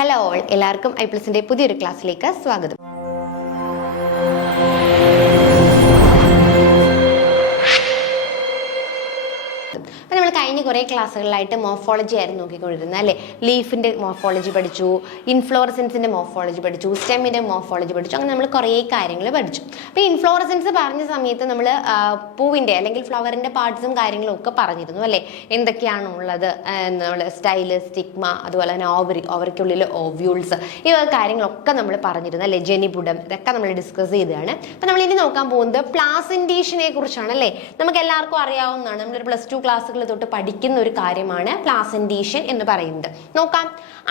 Hello all, എല്ലാവർക്കും ഐ+ന്റെ പുതിയൊരു ക്ലാസ്സിലേക്ക് സ്വാഗതം. അപ്പോൾ നമ്മൾ കഴിഞ്ഞ കുറേ ക്ലാസ്സുകളിലായിട്ട് മോർഫോളജി ആയിരുന്നു നോക്കിക്കൊണ്ടിരുന്നത് അല്ലേ. ലീഫിൻ്റെ മോർഫോളജി പഠിച്ചു, ഇൻഫ്ലോറസൻസിൻ്റെ മോർഫോളജി പഠിച്ചു, സ്റ്റെമ്മിൻ്റെ മോർഫോളജി പഠിച്ചു. അങ്ങനെ നമ്മൾ കുറേ കാര്യങ്ങൾ പഠിച്ചു. അപ്പോൾ ഇൻഫ്ലോറസൻസ് പറഞ്ഞ സമയത്ത് നമ്മൾ പൂവിൻ്റെ അല്ലെങ്കിൽ ഫ്ലവറിൻ്റെ പാർട്സും കാര്യങ്ങളും ഒക്കെ പറഞ്ഞിരുന്നു അല്ലേ. എന്തൊക്കെയാണുള്ളത്, നമ്മൾ സ്റ്റൈല്, സ്റ്റിഗ്മ, അതുപോലെ തന്നെ ഓവറിക്കുള്ളിൽ ഓവ്യൂൾസ്, ഈ കാര്യങ്ങളൊക്കെ നമ്മൾ പറഞ്ഞിരുന്നു അല്ലേ. ജനിപുടം, ഇതൊക്കെ നമ്മൾ ഡിസ്കസ് ചെയ്തതാണ്. അപ്പോൾ നമ്മൾ ഇനി നോക്കാൻ പോകുന്നത് പ്ലാസന്റേഷനെ കുറിച്ചാണ് അല്ലേ. നമുക്ക് എല്ലാവർക്കും അറിയാവുന്നതാണ്, നമ്മളൊരു +2 ക്ലാസ്സുകൾ തൊട്ട് പഠിക്കുന്ന ഒരു കാര്യമാണ് പ്ലാസന്റേഷൻ എന്ന് പറയുന്നത്. നോക്കാം,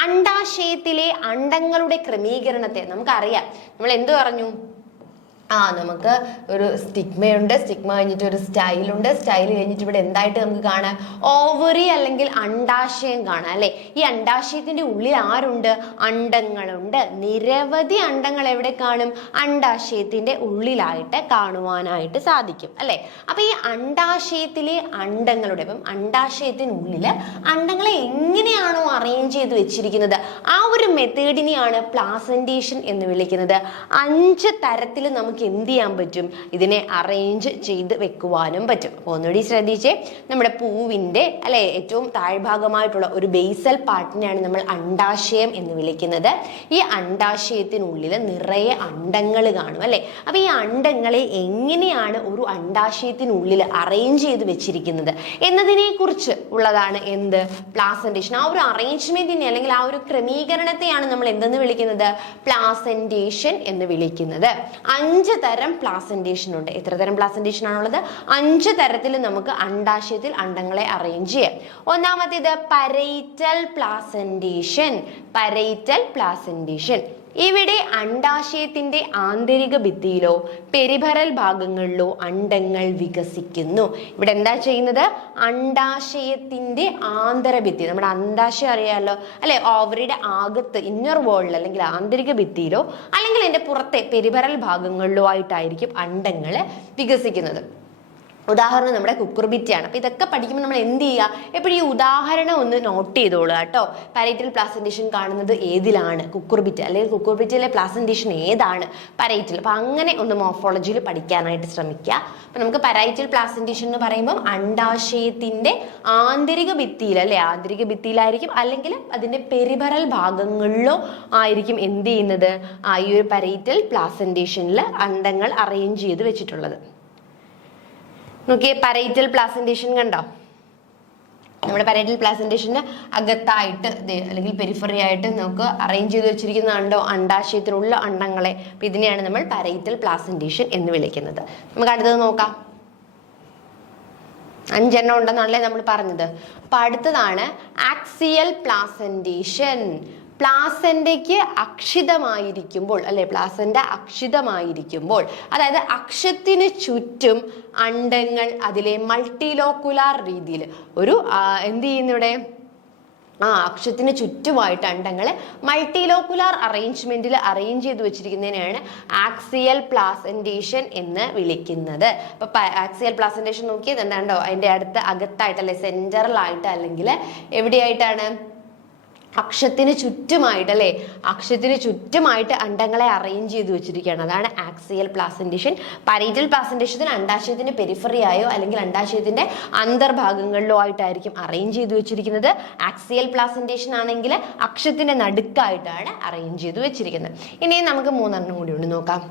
അണ്ഡാശയത്തിലെ അണ്ഡങ്ങളുടെ ക്രമീകരണത്തെ നമുക്കറിയാം. നമ്മൾ എന്ത് പറഞ്ഞു? നമുക്ക് ഒരു സ്റ്റിഗ്മയുണ്ട്, സ്റ്റിഗ്മ കഴിഞ്ഞിട്ട് ഒരു സ്റ്റൈലുണ്ട്, സ്റ്റൈൽ കഴിഞ്ഞിട്ട് ഇവിടെ എന്തായിട്ട് നമുക്ക് കാണാം? ഓവറി അല്ലെങ്കിൽ അണ്ഡാശയം കാണാം അല്ലെ. ഈ അണ്ഡാശയത്തിന്റെ ഉള്ളിൽ ആരുണ്ട്? അണ്ഡങ്ങളുണ്ട്. നിരവധി അണ്ഡങ്ങൾ എവിടെ കാണും? അണ്ഡാശയത്തിന്റെ ഉള്ളിലായിട്ട് കാണുവാനായിട്ട് സാധിക്കും അല്ലെ. അപ്പൊ ഈ അണ്ഡാശയത്തിലെ അണ്ഡങ്ങളുടെ, ഇപ്പം അണ്ഡാശയത്തിനുള്ളില് അണ്ഡങ്ങളെ എങ്ങനെയാണോ അറേഞ്ച് ചെയ്ത് വെച്ചിരിക്കുന്നത്, ആ ഒരു മെത്തേഡിനെയാണ് പ്ലാസന്റേഷൻ എന്ന് വിളിക്കുന്നത്. 5 തരത്തിൽ നമുക്ക് എന്ത് ചെയ്യാൻ പറ്റും? ഇതിനെ അറേഞ്ച് ചെയ്ത് വെക്കുവാനും പറ്റും. അപ്പോൾ ഒന്നുകൂടി ശ്രദ്ധിച്ചേ, നമ്മുടെ പൂവിൻ്റെ അല്ലെ ഏറ്റവും താഴ്ഭാഗമായിട്ടുള്ള ഒരു ബേസൽ പാർട്ടിനെയാണ് നമ്മൾ അണ്ഡാശയം എന്ന് വിളിക്കുന്നത്. ഈ അണ്ഡാശയത്തിനുള്ളിൽ നിറയെ അണ്ഡങ്ങൾ കാണും അല്ലെ. അപ്പൊ ഈ അണ്ഡങ്ങളെ എങ്ങനെയാണ് ഒരു അണ്ഡാശയത്തിനുള്ളിൽ അറേഞ്ച് ചെയ്ത് വെച്ചിരിക്കുന്നത് എന്നതിനെ കുറിച്ച് ഉള്ളതാണ് എന്ത്? പ്ലാസന്റേഷൻ. ആ ഒരു അറേഞ്ച്മെന്റിനെ അല്ലെങ്കിൽ ആ ഒരു ക്രമീകരണത്തെയാണ് നമ്മൾ എന്തെന്ന് വിളിക്കുന്നത്? പ്ലാസന്റേഷൻ എന്ന് വിളിക്കുന്നത്. 5 തരം പ്ലാസന്റേഷൻ ഉണ്ട്. എത്ര തരം പ്ലാസന്റേഷൻ ആണുള്ളത്? 5 തരത്തിൽ നമുക്ക് അണ്ഡാശയത്തിൽ അണ്ഡങ്ങളെ അറേഞ്ച് ചെയ്യാം. ഒന്നാമത്തേത് പരൈറ്റൽ പ്ലാസന്റേഷൻ. Parietal placentation. ഇവിടെ അണ്ഡാശയത്തിന്റെ ആന്തരിക ഭിത്തിയിലോ പെരിഫറൽ ഭാഗങ്ങളിലോ അണ്ഡങ്ങൾ വികസിക്കുന്നു. ഇവിടെ എന്താ ചെയ്യുന്നത്? അണ്ഡാശയത്തിന്റെ ആന്തരഭിത്തി, നമ്മുടെ അണ്ഡാശയം അറിയാമല്ലോ അല്ലെ, ഓവറിയുടെ അകത്ത് ഇന്നർ വേൾഡിൽ അല്ലെങ്കിൽ ആന്തരിക ഭിത്തിയിലോ അല്ലെങ്കിൽ അതിന്റെ പുറത്തെ പെരിഫറൽ ഭാഗങ്ങളിലോ ആയിട്ടായിരിക്കും അണ്ഡങ്ങൾ വികസിക്കുന്നത്. ഉദാഹരണം നമ്മുടെ കുക്കുർബിറ്റയാണ്. അപ്പോൾ ഇതൊക്കെ പഠിക്കുമ്പോൾ നമ്മൾ എന്ത് ചെയ്യുക? എപ്പോഴും ഈ ഉദാഹരണം ഒന്ന് നോട്ട് ചെയ്തോളുക കേട്ടോ. പരൈറ്റൽ പ്ലാസന്റേഷൻ കാണുന്നത് ഏതിലാണ്? കുക്കുർബിറ്റ, അല്ലെങ്കിൽ കുക്കുർബിറ്റയിലെ പ്ലാസന്റേഷൻ ഏതാണ്? പരൈറ്റൽ. അപ്പോൾ അങ്ങനെ ഒന്ന് മോർഫോളജിയിൽ പഠിക്കാനായിട്ട് ശ്രമിക്കുക. അപ്പോൾ നമുക്ക് പരൈറ്റൽ പ്ലാസന്റേഷൻ എന്ന് പറയുമ്പോൾ അണ്ഡാശയത്തിന്റെ ആന്തരിക ഭിത്തിയിൽ അല്ലെ, ആന്തരിക ഭിത്തിയിലായിരിക്കും അല്ലെങ്കിൽ അതിന്റെ പെരിഫറൽ ഭാഗങ്ങളിലോ ആയിരിക്കും എന്ത് ചെയ്യുന്നത്? ഈ ഒരു പരൈറ്റൽ പ്ലാസന്റേഷനിൽ അണ്ഡങ്ങൾ അറേഞ്ച് ചെയ്ത് വെച്ചിട്ടുള്ളത്. നോക്കിയേ, പരൈറ്റൽ പ്ലാസന്റേഷൻ കണ്ടോ? നമ്മുടെ പരൈറ്റൽ പ്ലാസന്റേഷന് അകത്തായിട്ട് അല്ലെങ്കിൽ പെരിഫറി ആയിട്ട് നമുക്ക് അറേഞ്ച് ചെയ്ത് വെച്ചിരിക്കുന്നതുണ്ടോ അണ്ഡാശയത്തിലുള്ള അണ്ഡങ്ങളെ. അപ്പം ഇതിനെയാണ് നമ്മൾ പരൈറ്റൽ പ്ലാസന്റേഷൻ എന്ന് വിളിക്കുന്നത്. നമുക്ക് അടുത്തത് നോക്കാം. 5 എണ്ണം ഉണ്ടെന്നാണല്ലേ നമ്മൾ പറഞ്ഞത്. അപ്പം അടുത്തതാണ് ആക്സിയൽ പ്ലാസന്റേഷൻ. പ്ലാസന്റയ്ക്ക് അക്ഷിതമായിരിക്കുമ്പോൾ അല്ലെ, പ്ലാസന്റ അക്ഷിതമായിരിക്കുമ്പോൾ, അതായത് അക്ഷത്തിന് ചുറ്റും അണ്ഡങ്ങൾ അതിലെ മൾട്ടിലോക്കുലാർ രീതിയിൽ ഒരു എന്ത് ചെയ്യുന്നു ഇവിടെ? അക്ഷത്തിന് ചുറ്റുമായിട്ട് അണ്ഡങ്ങൾ മൾട്ടിലോക്കുലാർ അറേഞ്ച്മെന്റിൽ അറേഞ്ച് ചെയ്ത് വെച്ചിരിക്കുന്നതിനെയാണ് ആക്സിയൽ പ്ലാസന്റേഷൻ എന്ന് വിളിക്കുന്നത്. അപ്പൊ ആക്സിയൽ പ്ലാസന്റേഷൻ നോക്കിയത് എന്താണ്ടോ, അതിന്റെ അടുത്ത് അകത്തായിട്ട് അല്ലെ, സെന്ററിലായിട്ട് അല്ലെങ്കിൽ എവിടെയായിട്ടാണ്? അക്ഷത്തിന് ചുറ്റുമായിട്ട് അല്ലെ, അക്ഷത്തിന് ചുറ്റുമായിട്ട് അണ്ഡങ്ങളെ അറേഞ്ച് ചെയ്ത് വെച്ചിരിക്കുകയാണ്. അതാണ് ആക്സിയൽ പ്ലാസന്റേഷൻ. പരൈറ്റൽ പ്ലാസന്റേഷന് അണ്ഡാശയത്തിന്റെ പെരിഫറി ആയോ അല്ലെങ്കിൽ അണ്ഡാശയത്തിന്റെ അന്തർഭാഗങ്ങളിലോ ആയിട്ടായിരിക്കും അറേഞ്ച് ചെയ്ത് വെച്ചിരിക്കുന്നത്. ആക്സിയൽ പ്ലാസന്റേഷൻ ആണെങ്കിൽ അക്ഷത്തിന്റെ നടുക്കായിട്ടാണ് അറേഞ്ച് ചെയ്ത് വെച്ചിരിക്കുന്നത്. ഇനി നമുക്ക് 3 എണ്ണം കൂടി ഉണ്ട്, നോക്കാം.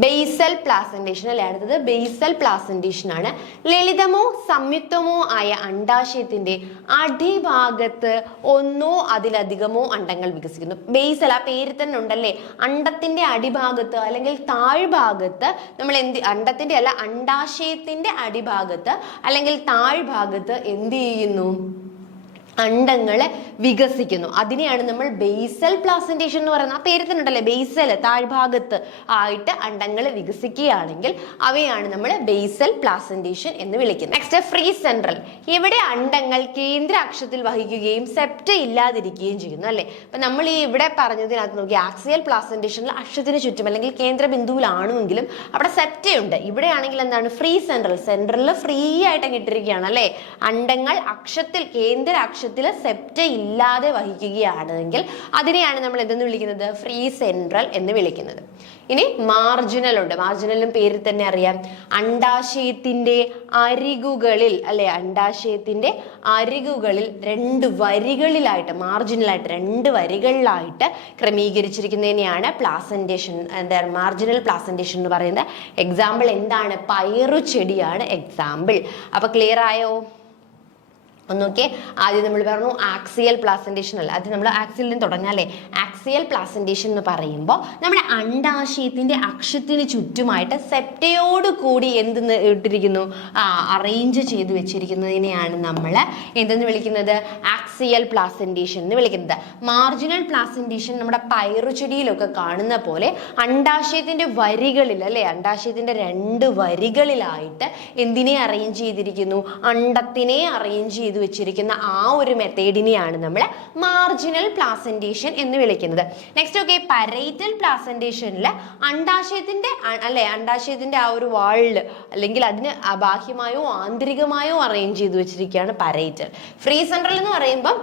ബേസൽ പ്ലാസന്റേഷൻ അല്ലെ, അടുത്തത് ബേസൽ പ്ലാസന്റേഷൻ ആണ്. ലളിതമോ സംയുക്തമോ ആയ അണ്ഡാശയത്തിന്റെ അടിഭാഗത്ത് ഒന്നോ അതിലധികമോ അണ്ഡങ്ങൾ വികസിക്കുന്നു. ബേസൽ, ആ പേര് തന്നെ ഉണ്ടല്ലേ, അണ്ഡത്തിന്റെ അടിഭാഗത്ത് അല്ലെങ്കിൽ താഴ്ഭാഗത്ത് നമ്മൾ അണ്ഡത്തിന്റെ അല്ല, അണ്ഡാശയത്തിന്റെ അടിഭാഗത്ത് അല്ലെങ്കിൽ താഴ്ഭാഗത്ത് എന്ത് ചെയ്യുന്നു? അണ്ഡങ്ങളെ വികസിക്കുന്നു. അതിനെയാണ് നമ്മൾ ബേസൽ പ്ലാസന്റേഷൻ എന്ന് പറയുന്നത്. ആ പേര് തന്നെ ഉണ്ടല്ലേ, ബേസൽ, താഴ്ഭാഗത്ത് ആയിട്ട് അണ്ഡങ്ങൾ വികസിക്കുകയാണെങ്കിൽ അവയാണ് നമ്മൾ ബേസൽ പ്ലാസന്റേഷൻ എന്ന് വിളിക്കുന്നത്. Next free central. ഇവിടെ അണ്ഡങ്ങൾ കേന്ദ്ര അക്ഷത്തിൽ വഹിക്കുകയും സെപ്റ്റ ഇല്ലാതിരിക്കുകയും ചെയ്യുന്നു അല്ലെ. അപ്പൊ നമ്മൾ ഈ ഇവിടെ പറഞ്ഞതിനകത്ത് നോക്കി, ആക്സിയൽ പ്ലാസന്റേഷനിൽ അക്ഷത്തിന് ചുറ്റും അല്ലെങ്കിൽ കേന്ദ്ര ബിന്ദുവിലാണെങ്കിലും അവിടെ സെപ്റ്റയുണ്ട്. ഇവിടെയാണെങ്കിൽ എന്താണ്? Free central. സെൻട്രലിൽ ഫ്രീ ആയിട്ട് ഇട്ടിരിക്കുകയാണ് അല്ലെ. അണ്ഡങ്ങൾ അക്ഷത്തിൽ, കേന്ദ്ര അക്ഷത്തിൽ അക്ഷത്തിൽ സെപ്റ്റ ഇല്ലാതെ വഹിക്കുകയാണെങ്കിൽ അതിനെയാണ് നമ്മൾ എന്തെന്ന് വിളിക്കുന്നത്? ഫ്രീ സെൻട്രൽ എന്ന് വിളിക്കുന്നത്. ഇനി മാർജിനൽ ഉണ്ട്. മാർജിനലും പേരിൽ തന്നെ അറിയാം, അണ്ഡാശയത്തിന്റെ അരികുകളിൽ അല്ലെ, അണ്ഡാശയത്തിന്റെ അരികുകളിൽ 2 വരികളിലായിട്ട്, മാർജിനലായിട്ട് 2 വരികളിലായിട്ട് ക്രമീകരിച്ചിരിക്കുന്നതിനെയാണ് പ്ലാസന്റേഷൻ, മാർജിനൽ പ്ലാസന്റേഷൻ എന്ന് പറയുന്നത്. എക്സാമ്പിൾ എന്താണ്? പയറു ചെടിയാണ് എക്സാമ്പിൾ. അപ്പൊ ക്ലിയർ ആയോ? ഒന്നൊക്കെ ആദ്യം നമ്മൾ പറഞ്ഞു ആക്സിയൽ പ്ലാസന്റേഷൻ അല്ല, ആദ്യം നമ്മൾ ആക്സിയൽ നിന്ന് തുടങ്ങാം അല്ലേ. ആക്സിയൽ പ്ലാസന്റേഷൻ എന്ന് പറയുമ്പോൾ നമ്മുടെ അണ്ഡാശയത്തിന്റെ അക്ഷത്തിന് ചുറ്റുമായിട്ട് സെപ്റ്റയോട് കൂടി എന്തെന്ന് ഇട്ടിരിക്കുന്നു? അറേഞ്ച് ചെയ്ത് വെച്ചിരിക്കുന്നതിനെയാണ് നമ്മൾ എന്തെന്ന് വിളിക്കുന്നത്? ആക്സിയൽ പ്ലാസന്റേഷൻ എന്ന് വിളിക്കുന്നത്. മാർജിനൽ പ്ലാസന്റേഷൻ നമ്മുടെ പയറുചെടിയിലൊക്കെ കാണുന്ന പോലെ അണ്ഡാശയത്തിന്റെ വരികളിൽ അല്ലെ, അണ്ഡാശയത്തിന്റെ 2 വരികളിലായിട്ട് എന്തിനെ അറേഞ്ച് ചെയ്തിരിക്കുന്നു? അണ്ടത്തിനെ അറേഞ്ച് ചെയ്ത് വെച്ചിരിക്കുന്ന ആ ഒരു മെത്തേഡിനെയാണ് നമ്മൾ മാർജിനൽ പ്ലാസന്റേഷൻ എന്ന് വിളിക്കുന്നത്. നെക്സ്റ്റ് ഓക്കെ, പരൈറ്റൽ പ്ലാസന്റേഷനിൽ അണ്ഡാശയത്തിന്റെ അല്ലെ, അണ്ഡാശയത്തിന്റെ ആ ഒരു വാളിൽ അല്ലെങ്കിൽ അതിന് ബാഹ്യമായോ ആന്തരികമായോ അറേഞ്ച് ചെയ്ത് വെച്ചിരിക്കുകയാണ് പരൈറ്റൽ. ഫ്രീ സെൻട്രൽ എന്ന് പറയുമ്പോൾ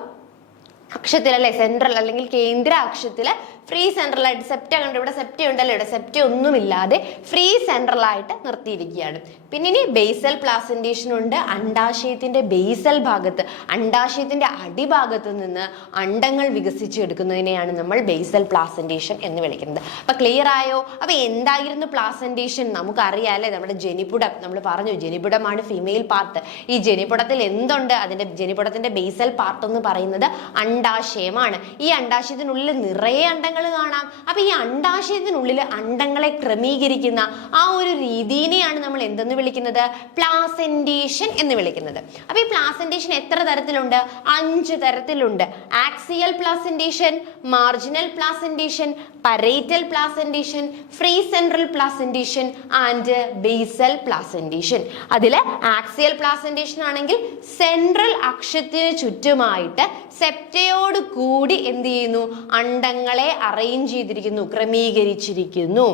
അക്ഷത്തിൽ അല്ലെ, സെൻട്രൽ അല്ലെങ്കിൽ കേന്ദ്ര അക്ഷത്തില് ഫ്രീ സെൻട്രൽ ആയിട്ട്, സെപ്റ്റ കണ്ട് ഇവിടെ സെപ്റ്റ ഉണ്ടല്ലോ, ഇവിടെ സെപ്റ്റ ഒന്നുമില്ലാതെ ഫ്രീ സെൻട്രൽ ആയിട്ട് നിർത്തിയിരിക്കുകയാണ്. പിന്നെ ഇനി ബേസൽ പ്ലാസന്റേഷൻ ഉണ്ട്. അണ്ഡാശയത്തിന്റെ ബേസൽ ഭാഗത്ത്, അണ്ഡാശയത്തിന്റെ അടിഭാഗത്ത് നിന്ന് അണ്ടങ്ങൾ വികസിച്ചെടുക്കുന്നതിനെയാണ് നമ്മൾ ബേസൽ പ്ലാസന്റേഷൻ എന്ന് വിളിക്കുന്നത്. അപ്പൊ ക്ലിയർ ആയോ? അപ്പൊ എന്തായിരുന്നു പ്ലാസന്റേഷൻ? നമുക്കറിയാം അല്ലെ, നമ്മുടെ ജനിപുടം, നമ്മൾ പറഞ്ഞു ജനിപുടമാണ് ഫീമെയിൽ പാർട്ട്. ഈ ജനിപുടത്തിൽ എന്തുണ്ട്? അതിന്റെ ജനിപുടത്തിന്റെ ബേസൽ പാർട്ട് എന്ന് പറയുന്നത് അണ്ഡാശയമാണ്. ഈ അണ്ഡാശയത്തിനുള്ളിൽ നിറയെ അണ്ടങ്ങൾ കാണാം. അപ്പൊ ഈ അണ്ഡാശയത്തിനുള്ളിൽ അണ്ടങ്ങളെ ക്രമീകരിക്കുന്ന ആ ഒരു രീതിനെയാണ് നമ്മൾ എന്തെന്ന് വിളിക്കുന്നത്? പ്ലാസന്റേഷൻ എന്ന് വിളിക്കുന്നത്. അപ്പൊ ഈ പ്ലാസന്റേഷൻ എത്ര തരത്തിലുണ്ട്? 5 തരത്തിലുണ്ട്. Axial placentation, marginal placentation, parietal placentation, free central placentation and basal placentation. അതിൽ ആക്സിയൽ പ്ലാസന്റേഷൻ ആണെങ്കിൽ സെൻട്രൽ അക്ഷത്തിന് ചുറ്റുമായിട്ട് സെപ്റ്റയോട് കൂടി എന്ത് ചെയ്യുന്നു? അണ്ടങ്ങളെ അറേഞ്ച് ചെയ്തിരിക്കുന്നു, ക്രമീകരിച്ചിരിക്കുന്നു.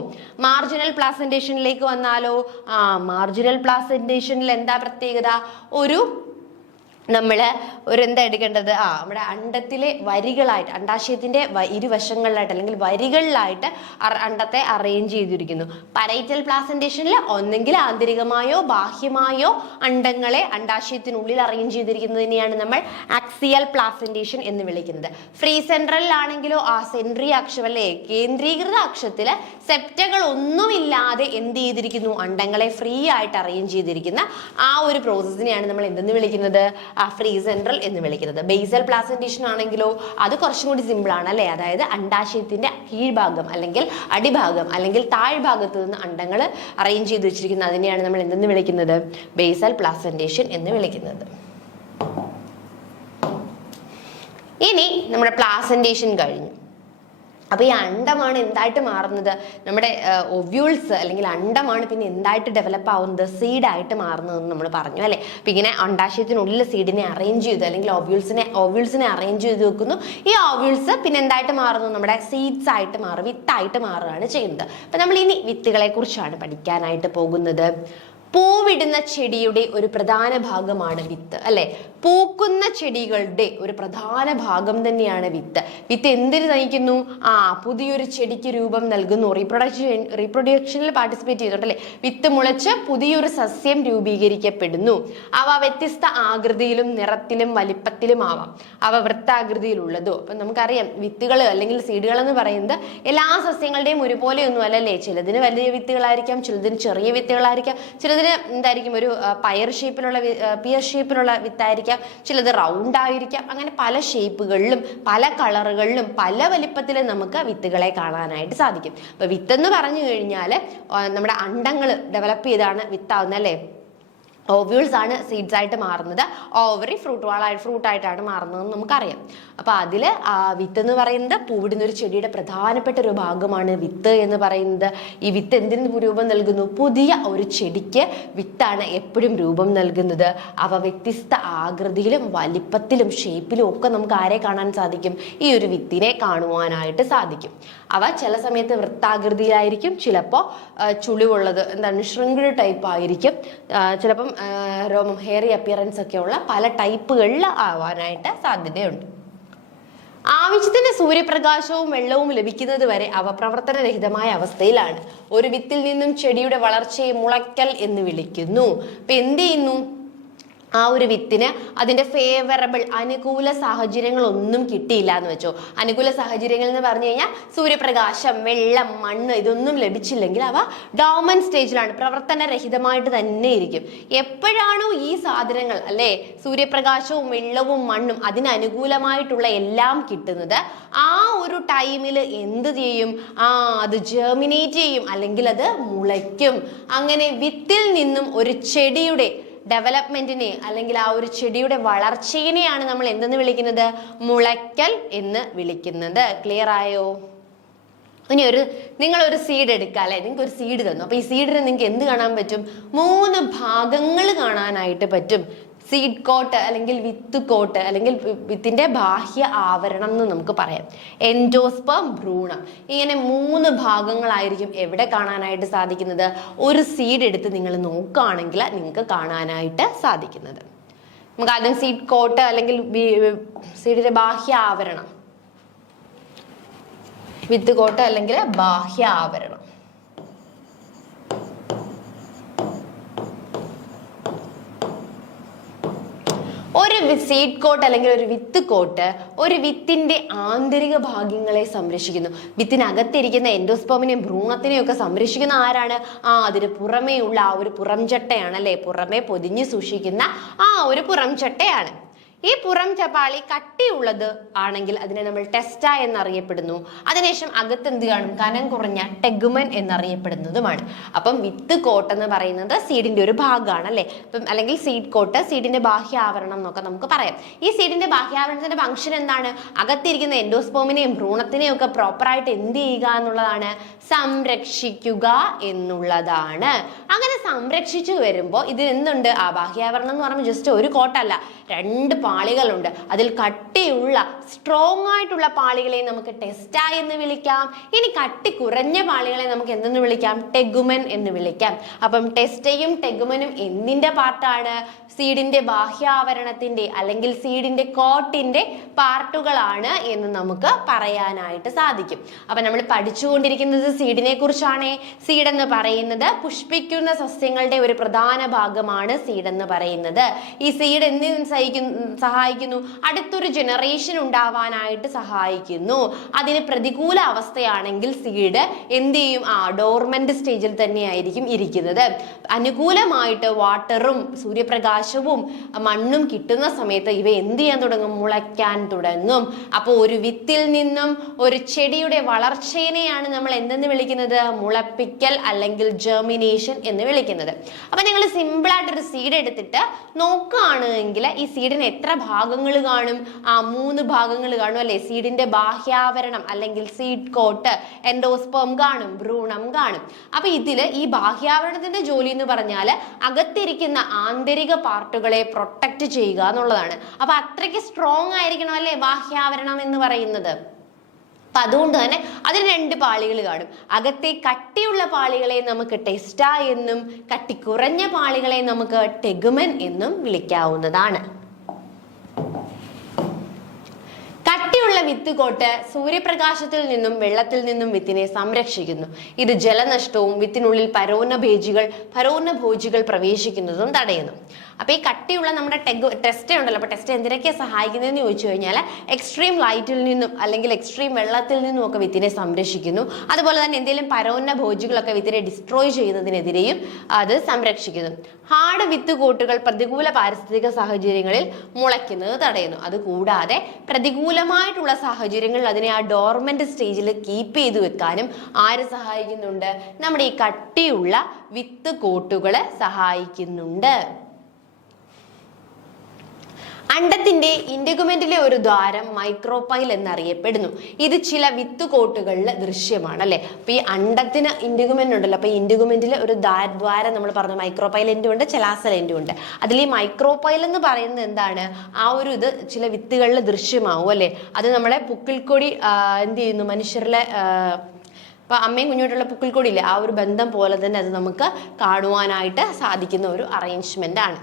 മാർജിനൽ പ്ലാസന്റേഷനിലേക്ക് വന്നാലോ, മാർജിനൽ പ്ലാസന്റേഷനിൽ എന്താ പ്രത്യേകത? നമ്മൾ എന്താ എടുക്കേണ്ടത്? നമ്മുടെ അണ്ടത്തിലെ വരികളായിട്ട്, അണ്ഡാശയത്തിന്റെ ഇരുവശങ്ങളിലായിട്ട് അല്ലെങ്കിൽ വരികളിലായിട്ട് അണ്ടത്തെ അറേഞ്ച് ചെയ്തിരിക്കുന്നു. പരൈറ്റൽ പ്ലാസന്റേഷനിൽ ഒന്നെങ്കിൽ ആന്തരികമായോ ബാഹ്യമായോ അണ്ടങ്ങളെ അണ്ഡാശയത്തിനുള്ളിൽ അറേഞ്ച് ചെയ്തിരിക്കുന്നതിനെയാണ് നമ്മൾ ആക്സിയൽ പ്ലാസന്റേഷൻ എന്ന് വിളിക്കുന്നത്. ഫ്രീ സെൻട്രലിലാണെങ്കിലോ സെൻട്രീയ അക്ഷം അല്ലെ, കേന്ദ്രീകൃത അക്ഷത്തില് സെപ്റ്റകൾ ഒന്നുമില്ലാതെ എന്ത് ചെയ്തിരിക്കുന്നു? അണ്ടങ്ങളെ ഫ്രീ ആയിട്ട് അറേഞ്ച് ചെയ്തിരിക്കുന്ന ആ ഒരു പ്രോസസ്സിനെയാണ് നമ്മൾ എന്തെന്ന് വിളിക്കുന്നത്? ഫ്രീ സെൻട്രൽ എന്ന് വിളിക്കുന്നത്. ബേസൽ പ്ലാസന്റേഷൻ ആണെങ്കിലോ അത് കുറച്ചും കൂടി സിമ്പിൾ ആണ് അല്ലെ. അതായത് അണ്ഡാശയത്തിന്റെ കീഴ്ഭാഗം അല്ലെങ്കിൽ അടിഭാഗം അല്ലെങ്കിൽ താഴ്ഭാഗത്ത് നിന്ന് അണ്ടങ്ങൾ അറേഞ്ച് ചെയ്ത് വെച്ചിരിക്കുന്ന അതിനെയാണ് നമ്മൾ എന്തെന്ന് വിളിക്കുന്നത്? ബേസൽ പ്ലാസന്റേഷൻ എന്ന് വിളിക്കുന്നത്. ഇനി നമ്മുടെ പ്ലാസന്റേഷൻ കഴിഞ്ഞു. അപ്പൊ ഈ അണ്ടമാണ് എന്തായിട്ട് മാറുന്നത്? നമ്മുടെ ഒവ്യൂൾസ് അല്ലെങ്കിൽ അണ്ടമാണ് പിന്നെ എന്തായിട്ട് ഡെവലപ്പ് ആവുന്നത്? സീഡായിട്ട് മാറുന്നതെന്ന് നമ്മൾ പറഞ്ഞു അല്ലെ. അപ്പൊ ഇങ്ങനെ അണ്ടാശയത്തിനുള്ളിൽ സീഡിനെ അറേഞ്ച് ചെയ്തു അല്ലെങ്കിൽ ഓവ്യൂൾസിനെ അറേഞ്ച് ചെയ്ത് വെക്കുന്നു. ഈ ഓവ്യൂൾസ് പിന്നെ എന്തായിട്ട് മാറുന്നു? നമ്മുടെ സീഡ്സ് ആയിട്ട് മാറും, വിത്തായിട്ട് മാറുകയാണ് ചെയ്യുന്നത്. അപ്പൊ നമ്മൾ ഇനി വിത്തുകളെ കുറിച്ചാണ് പഠിക്കാനായിട്ട് പോകുന്നത്. പൂവിടുന്ന ചെടിയുടെ ഒരു പ്രധാന ഭാഗമാണ് വിത്ത് അല്ലെ. പൂക്കുന്ന ചെടികളുടെ ഒരു പ്രധാന ഭാഗം തന്നെയാണ് വിത്ത്. വിത്ത് എന്തിനു നയിക്കുന്നു? പുതിയൊരു ചെടിക്ക് രൂപം നൽകുന്നു. റീപ്രൊഡക്ഷനിൽ പാർട്ടിസിപ്പേറ്റ് ചെയ്തിട്ടല്ലേ. വിത്ത് മുളച്ച് പുതിയൊരു സസ്യം രൂപീകരിക്കപ്പെടുന്നു. അവ വ്യത്യസ്ത ആകൃതിയിലും നിറത്തിലും വലിപ്പത്തിലും ആവാം. അവ വൃത്താകൃതിയിലുള്ളതോ. അപ്പൊ നമുക്കറിയാം വിത്തുകൾ അല്ലെങ്കിൽ സീഡുകൾ എന്ന് പറയുന്നത് എല്ലാ സസ്യങ്ങളുടെയും ഒരുപോലെ ഒന്നും അല്ലല്ലേ. ചിലതിന് വലിയ വിത്തുകളായിരിക്കാം, ചിലതിന് ചെറിയ വിത്തുകളായിരിക്കാം, ചിലതിന് എന്തായിരിക്കും ഒരു പിയർ ഷേപ്പിലുള്ള വിത്തായിരിക്കാം, ചിലത് റൗണ്ട് ആയിരിക്കാം. അങ്ങനെ പല ഷേപ്പുകളിലും പല കളറുകളിലും പല വലിപ്പത്തിലും നമുക്ക് വിത്തുകളെ കാണാനായിട്ട് സാധിക്കും. അപ്പൊ വിത്തെന്ന് പറഞ്ഞു കഴിഞ്ഞാൽ നമ്മുടെ അണ്ടങ്ങൾ ഡെവലപ്പ് ചെയ്താണ് വിത്താവുന്നത് അല്ലേ. ഓവ്യൂൾസ് ആണ് സീഡ്സ് ആയിട്ട് മാറുന്നത്. ഓവറി ഫ്രൂട്ട് ആയിട്ടാണ് മാറുന്നതെന്ന് നമുക്കറിയാം. അപ്പൊ അതില് വിത്ത് എന്ന് പറയുന്നത് പൂവിടുന്ന ഒരു ചെടിയുടെ പ്രധാനപ്പെട്ട ഒരു ഭാഗമാണ് വിത്ത് എന്ന് പറയുന്നത്. ഈ വിത്ത് എന്തിനു രൂപം നൽകുന്നു? പുതിയ ഒരു ചെടിക്ക് വിത്താണ് എപ്പോഴും രൂപം നൽകുന്നത്. അവ വ്യത്യസ്ത ആകൃതിയിലും വലിപ്പത്തിലും ഷേപ്പിലും ഒക്കെ നമുക്ക് ആരെ കാണാൻ സാധിക്കും? ഈ ഒരു വിത്തിനെ കാണുവാനായിട്ട് സാധിക്കും. അവ ചില സമയത്ത് വൃത്താകൃതിയിലായിരിക്കും, ചിലപ്പോൾ ചുളിവുള്ളത് എന്താണ് ഷ്രിങ്ക്ഡ് ടൈപ്പ് ആയിരിക്കും, ചിലപ്പം രോമം, ഹെയറി അപ്പിയറൻസ് ഒക്കെ ഉള്ള പല ടൈപ്പുകളിൽ ആവാനായിട്ട് സാധ്യതയുണ്ട്. ആവശ്യത്തിന് സൂര്യപ്രകാശവും വെള്ളവും ലഭിക്കുന്നത് വരെ അവ പ്രവർത്തനരഹിതമായ അവസ്ഥയിലാണ്. ഒരു വിത്തിൽ നിന്നും ചെടിയുടെ വളർച്ചയെ മുളയ്ക്കൽ എന്ന് വിളിക്കുന്നു. അപ്പൊ എന്ത് ചെയ്യുന്നു? ആ ഒരു വിത്തിന് അതിന്റെ ഫേവറബിൾ അനുകൂല സാഹചര്യങ്ങളൊന്നും കിട്ടിയില്ല എന്ന് വെച്ചോ. അനുകൂല സാഹചര്യങ്ങൾ എന്ന് പറഞ്ഞു കഴിഞ്ഞാൽ സൂര്യപ്രകാശം, വെള്ളം, മണ്ണ് ഇതൊന്നും ലഭിച്ചില്ലെങ്കിൽ അവ ഡോർമന്റ് സ്റ്റേജിലാണ്, പ്രവർത്തനരഹിതമായിട്ട് തന്നെ ഇരിക്കും. എപ്പോഴാണോ ഈ സാധനങ്ങൾ അല്ലെ, സൂര്യപ്രകാശവും വെള്ളവും മണ്ണും അതിന് അനുകൂലമായിട്ടുള്ള എല്ലാം കിട്ടുന്നത്, ആ ഒരു ടൈമിൽ എന്ത് ചെയ്യും? അത് ജെർമിനേറ്റ് ചെയ്യും, അല്ലെങ്കിൽ അത് മുളയ്ക്കും. അങ്ങനെ വിത്തിൽ നിന്നും ഒരു ചെടിയുടെ ഡെവലപ്മെന്റിനെ അല്ലെങ്കിൽ ആ ഒരു ചെടിയുടെ വളർച്ചയെയാണ് നമ്മൾ എന്തെന്ന് വിളിക്കുന്നത്? മുളയ്ക്കൽ എന്ന് വിളിക്കുന്നത്. ക്ലിയർ ആയോ? ഇനി നിങ്ങളൊരു സീഡ് എടുക്കുക അല്ലെ, നിങ്ങൾക്ക് ഒരു സീഡ് തന്നു. അപ്പൊ ഈ സീഡിന് നിങ്ങൾക്ക് എന്ത് കാണാൻ പറ്റും? 3 ഭാഗങ്ങൾ കാണാനായിട്ട് പറ്റും. സീഡ് കോട്ട് അല്ലെങ്കിൽ വിത്ത് കോട്ട് അല്ലെങ്കിൽ വിത്തിന്റെ ബാഹ്യ ആവരണം എന്ന് നമുക്ക് പറയാം. എൻഡോസ്പെർം, ഭ്രൂണം, ഇങ്ങനെ 3 ഭാഗങ്ങളായിരിക്കും എവിടെ കാണാനായിട്ട് സാധിക്കുന്നത്? ഒരു സീഡ് എടുത്ത് നിങ്ങൾ നോക്കുകയാണെങ്കിൽ നിങ്ങൾക്ക് കാണാനായിട്ട് സാധിക്കുന്നത്. നമുക്ക് ആദ്യം സീഡ് കോട്ട് അല്ലെങ്കിൽ സീഡിന്റെ ബാഹ്യ ആവരണം, വിത്ത് കോട്ട് അല്ലെങ്കിൽ ബാഹ്യ ആവരണം. ഒരു സീഡ് കോട്ട് അല്ലെങ്കിൽ ഒരു വിത്ത് കോട്ട് ഒരു വിത്തിന്റെ ആന്തരിക ഭാഗങ്ങളെ സംരക്ഷിക്കുന്നു. വിത്തിനകത്തിരിക്കുന്ന എൻഡോസ്പെർമിനെയും ഭ്രൂണത്തിനെയും ഒക്കെ സംരക്ഷിക്കുന്ന ആരാണ്? അതിന് പുറമേ ഉള്ള ആ ഒരു പുറംചട്ടയാണ് അല്ലെ, പുറമേ പൊതിഞ്ഞു സൂക്ഷിക്കുന്ന ആ ഒരു പുറംചട്ടയാണ്. ഈ പുറം ചപ്പാളി കട്ടിയുള്ളത് ആണെങ്കിൽ അതിനെ നമ്മൾ ടെസ്റ്റ എന്നറിയപ്പെടുന്നു. അതിനുശേഷം അകത്ത് എന്ത് കാണും? കനം കുറഞ്ഞ ടെഗുമൻ എന്നറിയപ്പെടുന്നതുമാണ്. അപ്പം വിത്ത് കോട്ട് എന്ന് പറയുന്നത് സീഡിന്റെ ഒരു ഭാഗമാണ് അല്ലെ, അല്ലെങ്കിൽ സീഡ് കോട്ട് സീഡിന്റെ ബാഹ്യ ആവരണം എന്നൊക്കെ നമുക്ക് പറയാം. ഈ സീഡിന്റെ ബാഹ്യാവരണത്തിന്റെ ഫംഗ്ഷൻ എന്താണ്? അകത്തിരിക്കുന്ന എൻഡോസ്പെർമിനെയും ഭ്രൂണത്തിനെയും ഒക്കെ പ്രോപ്പറായിട്ട് എന്ത് ചെയ്യുക എന്നുള്ളതാണ്? സംരക്ഷിക്കുക എന്നുള്ളതാണ്. അങ്ങനെ സംരക്ഷിച്ചു വരുമ്പോൾ ഇതിന് എന്തുണ്ട്? ആ ബാഹ്യാവരണം എന്ന് പറയുമ്പോൾ ജസ്റ്റ് ഒരു കോട്ടല്ല, 2 പാളികളുണ്ട്. അതിൽ കട്ടിയുള്ള സ്ട്രോങ് ആയിട്ടുള്ള പാളികളെ നമുക്ക് ടെസ്റ്റ എന്ന് വിളിക്കാം. ഇനി കട്ടി കുറഞ്ഞ പാളികളെ നമുക്ക് എന്തെന്ന് വിളിക്കാം? ടെഗുമൻ എന്ന് വിളിക്കാം. അപ്പം ടെസ്റ്റയും ടെഗുമനും എന്തിന്റെ പാർട്ടാണ്? സീഡിന്റെ ബാഹ്യാവരണത്തിന്റെ അല്ലെങ്കിൽ സീഡിന്റെ കോട്ടിന്റെ പാർട്ടുകളാണ് എന്ന് നമുക്ക് പറയാനായിട്ട് സാധിക്കും. അപ്പൊ നമ്മൾ പഠിച്ചുകൊണ്ടിരിക്കുന്നത് സീഡിനെ കുറിച്ചാണ്. സീഡ് എന്ന് പറയുന്നത് പുഷ്പിക്കുന്ന സസ്യങ്ങളുടെ ഒരു പ്രധാന ഭാഗമാണ് സീഡ് എന്ന് പറയുന്നത്. ഈ സീഡ് എന്തിനു സഹായിക്കുന്നു? അടുത്തൊരു ജനറേഷൻ ഉണ്ടാവാനായിട്ട് സഹായിക്കുന്നു. അതിന് പ്രതികൂല അവസ്ഥയാണെങ്കിൽ സീഡ് എന്ത് ചെയ്യും? ഡോർമെന്റ് സ്റ്റേജിൽ തന്നെയായിരിക്കും ഇരിക്കുന്നത്. അനുകൂലമായിട്ട് വാട്ടറും സൂര്യപ്രകാശവും മണ്ണും കിട്ടുന്ന സമയത്ത് ഇവ എന്ത് ചെയ്യാൻ തുടങ്ങും? മുളയ്ക്കാൻ തുടങ്ങും. അപ്പോൾ ഒരു വിത്തിൽ നിന്നും ഒരു ചെടിയുടെ വളർച്ചയെയാണ് നമ്മൾ എന്തെന്ന് വിളിക്കുന്നത്? മുളപ്പിക്കൽ അല്ലെങ്കിൽ ജെർമിനേഷൻ എന്ന് വിളിക്കുന്നത്. അപ്പൊ നിങ്ങൾ സിമ്പിൾ ആയിട്ടൊരു സീഡ് എടുത്തിട്ട് നോക്കുകയാണെങ്കിൽ ഈ സീഡിന് എത്ര ഭാഗങ്ങൾ കാണും? 3 ഭാഗങ്ങൾ കാണും അല്ലെ. സീഡിന്റെ ബാഹ്യാവരണം അല്ലെങ്കിൽ സീഡ് കോട്ട്, എൻഡോസ്പെർം കാണും, ഭ്രൂണം കാണും. അപ്പൊ ഇതില് ഈ ബാഹ്യാവരണത്തിന്റെ ജോലി എന്ന് പറഞ്ഞാൽ അകത്തിരിക്കുന്ന ആന്തരിക പാർട്ടുകളെ പ്രൊട്ടക്ട് ചെയ്യുക എന്നുള്ളതാണ്. അപ്പൊ അത്രയ്ക്ക് സ്ട്രോങ് ആയിരിക്കണം അല്ലെ ബാഹ്യാവരണം എന്ന് പറയുന്നത്. അപ്പൊ അതുകൊണ്ട് തന്നെ അതിന് 2 പാളികൾ കാണും. അകത്തെ കട്ടിയുള്ള പാളികളെ നമുക്ക് ടെസ്റ്റ എന്നും കട്ടി കുറഞ്ഞ പാളികളെ നമുക്ക് ടെഗുമൻ എന്നും വിളിക്കാവുന്നതാണ്. കട്ടിയുള്ള വിത്ത് കോട്ട് സൂര്യപ്രകാശത്തിൽ നിന്നും വെള്ളത്തിൽ നിന്നും വിത്തിനെ സംരക്ഷിക്കുന്നു. ഇത് ജലനഷ്ടവും വിത്തിനുള്ളിൽ പരോന്നഭോജികൾ പ്രവേശിക്കുന്നതും തടയുന്നു. അപ്പൊ ഈ കട്ടിയുള്ള നമ്മുടെ ടെസ്റ്റ് ഉണ്ടല്ലോ, അപ്പൊ ടെസ്റ്റ് എന്തിനൊക്കെയാണ് സഹായിക്കുന്നതെന്ന് ചോദിച്ചു കഴിഞ്ഞാൽ എക്സ്ട്രീം ലൈറ്റിൽ നിന്നും അല്ലെങ്കിൽ എക്സ്ട്രീം വെള്ളത്തിൽ നിന്നും ഒക്കെ വിത്തിനെ സംരക്ഷിക്കുന്നു. അതുപോലെ തന്നെ എന്തെങ്കിലും പരോന്നഭോജികളൊക്കെ വിത്തിനെ ഡിസ്ട്രോയ് ചെയ്യുന്നതിനെതിരെയും അത് സംരക്ഷിക്കുന്നു. ഹാർഡ് വിത്ത് കോട്ടുകൾ പ്രതികൂല പാരിസ്ഥിതിക സാഹചര്യങ്ങളിൽ മുളയ്ക്കുന്നത് തടയുന്നു. അതുകൂടാതെ പ്രതികൂലമായിട്ടുള്ള സാഹചര്യങ്ങളിൽ അതിനെ ആ ഡോർമെന്റ് സ്റ്റേജിൽ കീപ്പ് ചെയ്ത് വെക്കാനും ആര് സഹായിക്കുന്നുണ്ട്? നമ്മുടെ ഈ കട്ടിയുള്ള വിത്ത് കോട്ടുകള് സഹായിക്കുന്നുണ്ട്. അണ്ടത്തിന്റെ ഇന്റഗുമെന്റിലെ ഒരു ദ്വാരം മൈക്രോപൈൽ എന്നറിയപ്പെടുന്നു. ഇത് ചില വിത്ത് കോട്ടുകളിൽ ദൃശ്യമാണ് അല്ലെ. അപ്പൊ ഈ അണ്ടത്തിന് ഇന്റഗുമെന്റ് ഉണ്ടല്ലോ, അപ്പൊ ഇന്റഗുമെന്റിലെ ഒരു ദ്വാരം നമ്മൾ പറഞ്ഞു മൈക്രോപൈൽ എൻഡും ഉണ്ട്, ചെലാസൽ എൻഡും ഉണ്ട്. അതിൽ ഈ മൈക്രോപൈൽ എന്ന് പറയുന്നത് എന്താണ്? ഇത് ചില വിത്തുകളിൽ ദൃശ്യമാവും അല്ലെ. അത് നമ്മളെ പുക്കിൾക്കൊടി എന്ത് ചെയ്യുന്നു? മനുഷ്യരിലെ അപ്പൊ അമ്മയും കുഞ്ഞുമായിട്ടുള്ള പുക്കിൾക്കൊടിയില്ലേ, ആ ഒരു ബന്ധം പോലെ തന്നെ അത് നമുക്ക് കാണുവാനായിട്ട് സാധിക്കുന്ന ഒരു അറേഞ്ച്മെന്റ് ആണ്.